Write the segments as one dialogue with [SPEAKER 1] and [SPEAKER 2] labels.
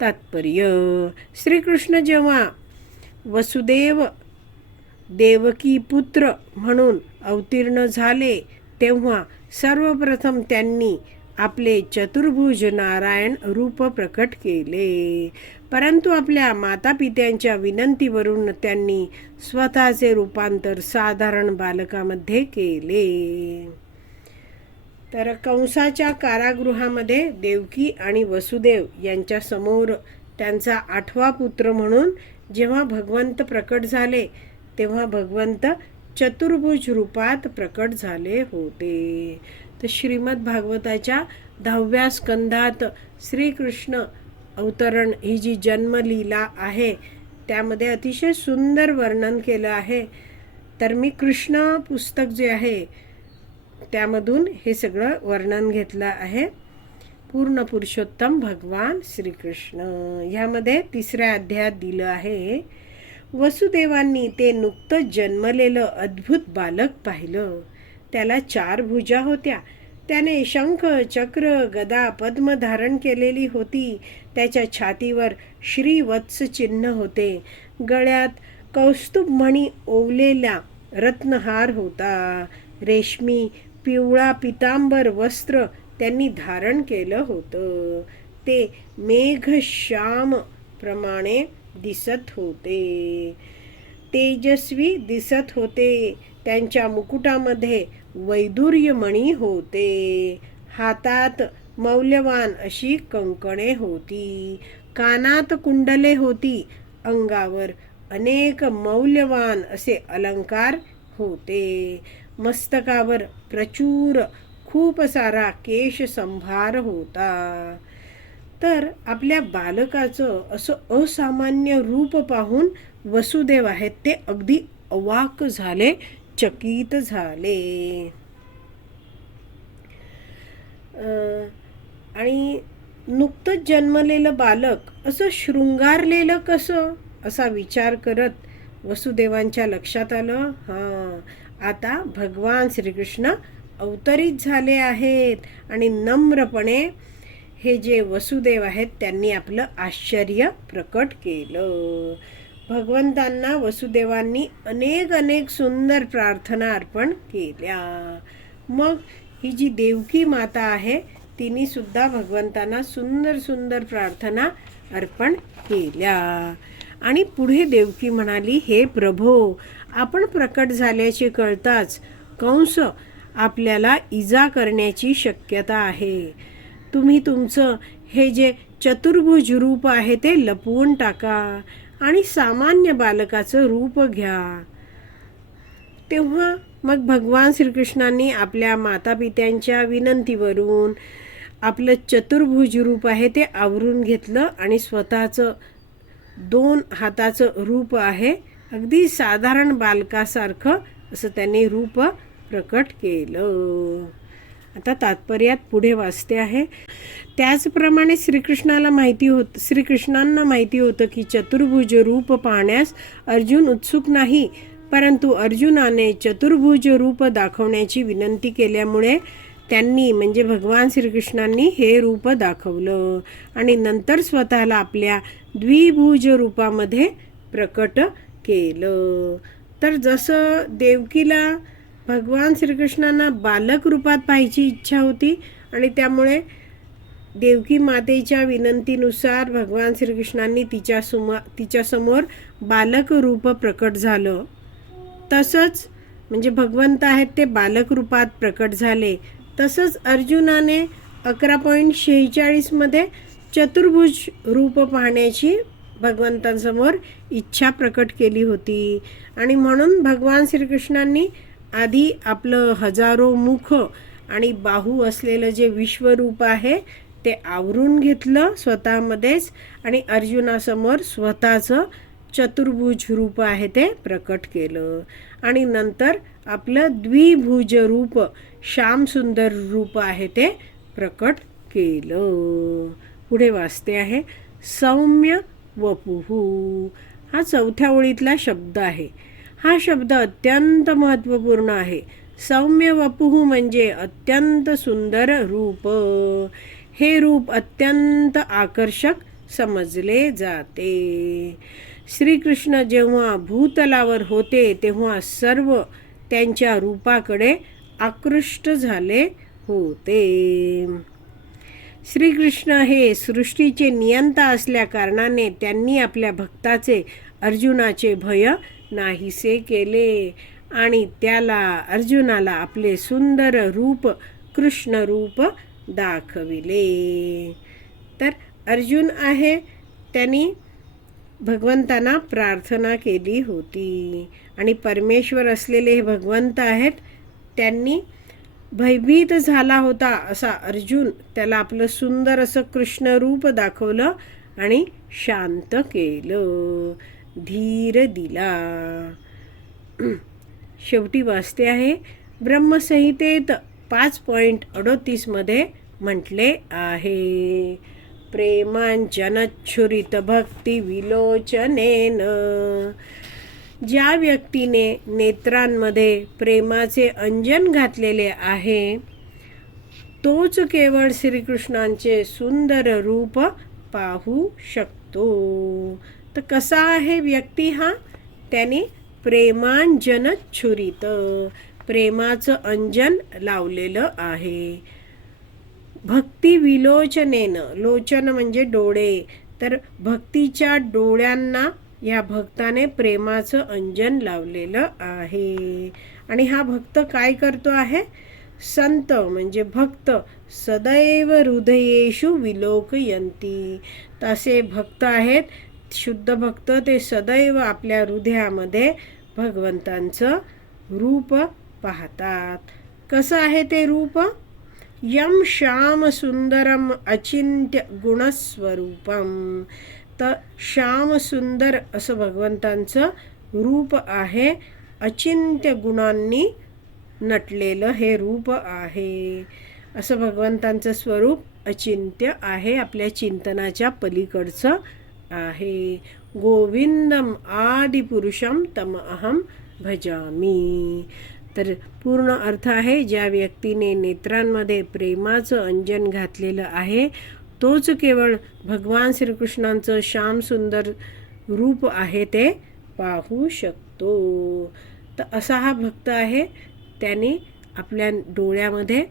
[SPEAKER 1] तात्पर्य. श्रीकृष्ण जेव्हा वसुदेव देवकी पुत्र म्हणून अवतीर्ण झाले तेव्हा सर्वप्रथम त्यांनी आपले चतुर्भुज नारायण रूप प्रकट केले. परंतु आपल्या मातापित्यांच्या विनंतीवरून त्यांनी स्वतःचे रूपांतर साधारण बालकामध्ये केले. तर कंसाच्या कारागृहामध्ये देवकी आणि वसुदेव यांच्यासमोर त्यांचा आठवा पुत्र म्हणून जेव्हा भगवंत प्रकट झाले तेव्हा भगवंत चतुर्भुज रूपात प्रकट झाले होते. तर श्रीमद भागवताच्या दहाव्या स्कंदात श्रीकृष्ण अवतरण ही जी जन्मलीला आहे त्यामध्ये अतिशय सुंदर वर्णन केलं आहे. तर मी कृष्ण पुस्तक जे आहे त्यामधून हे सगळं वर्णन घेतलं आहे. पूर्ण पुरुषोत्तम भगवान श्रीकृष्ण. ह्यामध्ये तिसऱ्या अध्यायात दिलं आहे वसुदेवांनी ते नुकतंच जन्मलेलं अद्भुत बालक पाहिलं. त्याला चार भुजा होत्या. त्याने शंख चक्र गदा पद्म धारण केलेली होती. त्याच्या छातीवर श्रीवत्स चिन्ह होते. गळ्यात कौस्तुभ म्हणी ओवलेला रत्नहार होता. रेशमी पिवळा पितांबर वस्त्र त्यांनी धारण केलं होतं. ते मेघश्याम प्रमाणे दिसत होते. तेजस्वी दिसत होते. त्यांच्या मुकुटामध्ये वैदुर्यमणी होते. हातात मौल्यवान अशी कंकणे होती. कानात कुंडले होती. अंगावर अनेक मौल्यवान असे अलंकार होते. मस्तकावर प्रचूर खूप सारा केश संभार होता. तर आपल्या बालकाचं असं असामान्य रूप पाहून वसुदेव आहेत ते अगदी अवाक झाले चकित झाले. आणि नुकतंच जन्मलेलं बालक असं शृंगारलेलं कसं? असा विचार करत वसुदेवांच्या लक्षात आलं हां. आता भगवान श्रीकृष्ण अवतरित झाले आहेत आणि नम्रपणे हे जे वसुदेव आहेत त्यांनी आपलं आश्चर्य प्रकट केलं. भगवंतांना वसुदेवांनी अनेक अनेक सुंदर प्रार्थना अर्पण केल्या. मग ही जी देवकी माता आहे तिने सुद्धा भगवंतांना सुंदर सुंदर प्रार्थना अर्पण केल्या. आणि पुढे देवकी म्हणाली हे प्रभो आपण प्रकट झाल्याचे कळताच कंस आपल्याला इजा करण्याची शक्यता आहे. तुम्ही तुमचं हे जे चतुर्भुज रूप आहे ते लपवून टाका आणि सामान्य बालकाचं रूप घ्या. तेव्हा मग भगवान श्रीकृष्णांनी आपल्या मातापित्यांच्या विनंतीवरून आपलं चतुर्भुज रूप आहे ते आवरून घेतलं आणि स्वतःचं दोन हाताचं रूप आहे. अगदी साधारण बालकासारखं असं त्यांनी रूप प्रकट केलं. आता तात्पर्यात पुढे वाचते आहे. त्याचप्रमाणे श्रीकृष्णाला माहिती होत श्रीकृष्णांना माहिती होतं की चतुर्भुज रूप पाहण्यास अर्जुन उत्सुक नाही. परंतु अर्जुनाने चतुर्भुज रूप दाखवण्याची विनंती केल्यामुळे त्यांनी म्हणजे भगवान श्रीकृष्णांनी हे रूप दाखवलं. आणि नंतर स्वतःला आपल्या द्विभुज रूपामध्ये प्रकट केलं. तर जसं देवकीला भगवान श्रीकृष्णांना बालक रूपात पाहायची इच्छा होती आणि त्यामुळे देवकी मातेच्या विनंतीनुसार भगवान श्रीकृष्णांनी तिच्या सुमा तिच्यासमोर बालक रूप प्रकट झालं. तसंच म्हणजे भगवंत आहेत ते बालक रूपात प्रकट झाले. तसंच अर्जुनाने अकरा पॉईंट शेहेचाळीसमध्ये चतुर्भुज रूप पाहण्याची भगवंतांसमोर इच्छा प्रकट केली होती. आणि म्हणून भगवान श्रीकृष्णांनी आधी आपलं हजारो मुख आणि बाहू असलेलं जे विश्वरूप आहे ते आवरून घेतलं स्वतःमध्येच आणि अर्जुनासमोर स्वतःचं चतुर्भुज रूप आहे ते प्रकट केलं. आणि नंतर आपलं द्विभुज रूप श्यामसुंदर रूप आहे ते प्रकट केलं. पुढे वाचते आहे सौम्य वपुहू हा चौथ्या ओळीतला शब्द आहे. हा शब्द अत्यंत महत्त्वपूर्ण आहे. सौम्य वपुहू म्हणजे अत्यंत सुंदर रूप. हे रूप अत्यंत आकर्षक समजले जाते. श्रीकृष्ण जेव्हा भूतलावर होते तेव्हा सर्व त्यांच्या रूपाकडे आकृष्ट झाले होते. श्रीकृष्ण हे सृष्टीचे नियंता असल्या कारणाने त्यांनी आपल्या भक्ताचे अर्जुनाचे भय नाहीसे केले आणि त्याला अर्जुनाला आपले सुंदर रूप कृष्ण रूप दाखविले. तर अर्जुन आहे त्यांनी भगवंतांना प्रार्थना केली होती. आणि परमेश्वर असलेले हे भगवंत आहेत त्यांनी भयभीत झाला होता असा अर्जुन त्याला आपलं सुंदर असं कृष्ण रूप दाखवलं आणि शांत केलं. धीर दिला. शेवटी वाचते आहे ब्रह्मसंहितेत पाच पॉईंट अडोतीसमध्ये म्हटले आहे. प्रेमांचनच्छुरित भक्ती विलोचनेन. ज्या व्यक्तीने नेत्रांमध्ये प्रेमाचे अंजन घातलेले आहे तोच केवळ श्रीकृष्णांचे सुंदर रूप पाहू शकतो. तर कसा आहे व्यक्ती हा? त्याने प्रेमांजनच्छुरित प्रेमाचं अंजन लावलेलं आहे. भक्ती विलोचनेनं लोचन म्हणजे डोळे. तर भक्तीच्या डोळ्यांना या भक्ताने प्रेमाचं अंजन लावलेलं आहे. आणि हा भक्त काय करतो आहे? संत म्हणजे भक्त सदैव हृदयेषु विलोकयंती. तसे भक्त आहेत शुद्ध भक्त ते सदैव आपल्या हृदयामध्ये भगवंतांचं रूप पाहतात. कसं आहे ते रूप? यम श्याम सुंदरम अचिंत्य गुणस्वरूपम। तर श्याम सुंदर असं भगवंतांचं रूप आहे. अचिंत्य गुणांनी नटलेलं हे रूप आहे. असं भगवंतांचं स्वरूप अचिंत्य आहे आपल्या चिंतनाच्या पलीकडचं आहे. गोविंदम आदिपुरुषम तम अहम भजामी। तर पूर्ण अर्थ आहे ज्या व्यक्तीने नेत्रांमध्ये प्रेमाचं अंजन घातलेलं आहे तोच केवळ भगवान श्रीकृष्णांचं श्याम सुंदर रूप आहे ते पाहू शकतो. तर असा हा भक्त आहे त्याने आपल्या डोळ्यामध्ये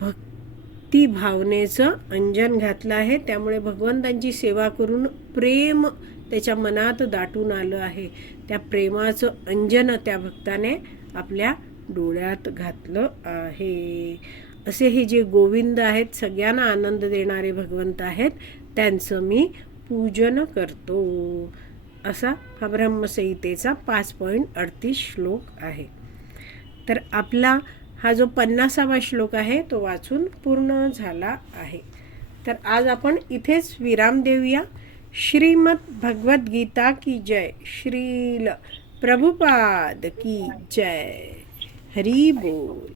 [SPEAKER 1] भक्ती भावनेचं अंजन घातलं आहे त्यामुळे भगवंतांची सेवा करून प्रेम त्याच्या मनात दाटून आलं आहे. त्या प्रेमाचं अंजन त्या भक्ताने आपल्या डोळ्यात घातलं आहे. असे हे जे गोविंद आहेत सगळ्यांना आनंद देणारे भगवंत आहेत त्यांचं मी पूजन करतो. असा हा ब्रह्मसंहितेचा पाच पॉईंट अडतीस श्लोक आहे. तर आपला हा जो पन्नासावा श्लोक आहे तो वाचून पूर्ण झाला आहे. तर आज आपण इथेच विराम देऊया. श्रीमद भगवद्गीता की जय. श्रील प्रभुपाद की जय. हरी बोल